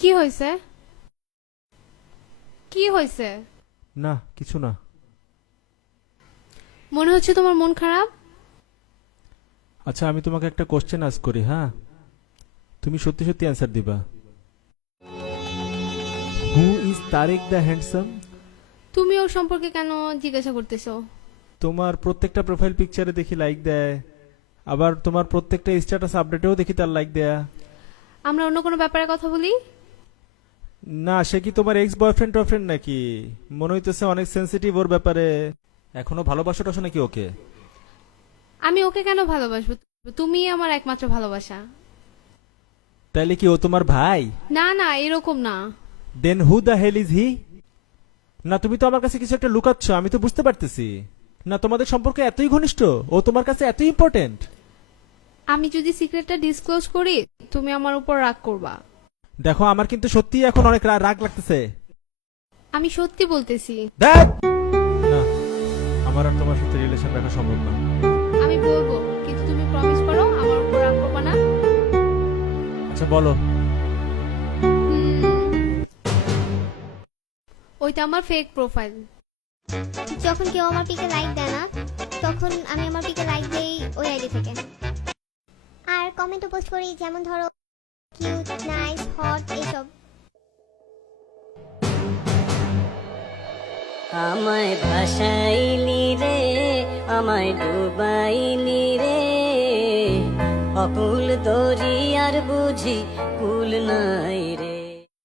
কি হয়েছে? কি হয়েছে? না কিছু না। মনে হচ্ছে তোমার মন খারাপ। আচ্ছা আমি তোমাকে একটা কোশ্চেন আস্ক করি, হ্যাঁ? তুমি সত্যি সত্যি অ্যান্সার দিবা। Who is Tarek the handsome? তুমি ওর সম্পর্কে কেন জিজ্ঞাসা করতেছো? তোমার প্রত্যেকটা প্রোফাইল পিকচারে দেখি লাইক দেয়, আবার তোমার প্রত্যেকটা স্ট্যাটাস আপডেটেও দেখি তার লাইক দেয়া। আমরা অন্য কোনো ব্যাপারে কথা বলি। না, সে কি তোমার এক্স বয়ফ্রেন্ড টয়ফ্রেন্ড নাকি? মনে হইতেছে অনেক সেনসিটিভ ওর ব্যাপারে। এখনো ভালোবাসো টাসো নাকি ওকে? আমি ওকে কেন ভালোবাসবো? তুমি আমার একমাত্র ভালোবাসা। তাইলে কি ও তোমার ভাই? না না, এরকম না। Then who the hell is he? না তুমি তো আমার কাছে কিছু একটা লুকাচ্ছ, আমি তো বুঝতে পারতেছি। না তোমাদের সম্পর্ক এতই ঘনিষ্ঠ, ও তোমার কাছে এতই ইম্পর্টেন্ট? আমি যদি সিক্রেটটা ডিসক্লোজ করি তুমি আমার উপর রাগ করবা। দেখো আমার কিন্তু সত্যিই এখন অনেক রাগ লাগতেছে। আমি সত্যি বলতেছি। ধ্যাৎ! না, আমার আর তোমার সাথে রিলেশন রাখা সম্ভব না। আমি বলবো, কিন্তু তুমি প্রমিস করো আমার উপর রাগ করবা না। আচ্ছা বলো। ওইটা আমার ফেক প্রোফাইল। যখন কেউ আমার পিকে লাইক দেয় না, তখন আমি আমার পিকে লাইক দেই ওই আইডি থেকে। আর কমেন্টও পোস্ট করি, যেমন ধরো কিউট, নাইস, হট এইসব। আমায় ভাসাইলি রে, আমায় ডুবাইলি রে, অকুল দরিয়ার বুঝি কুল নাই রে।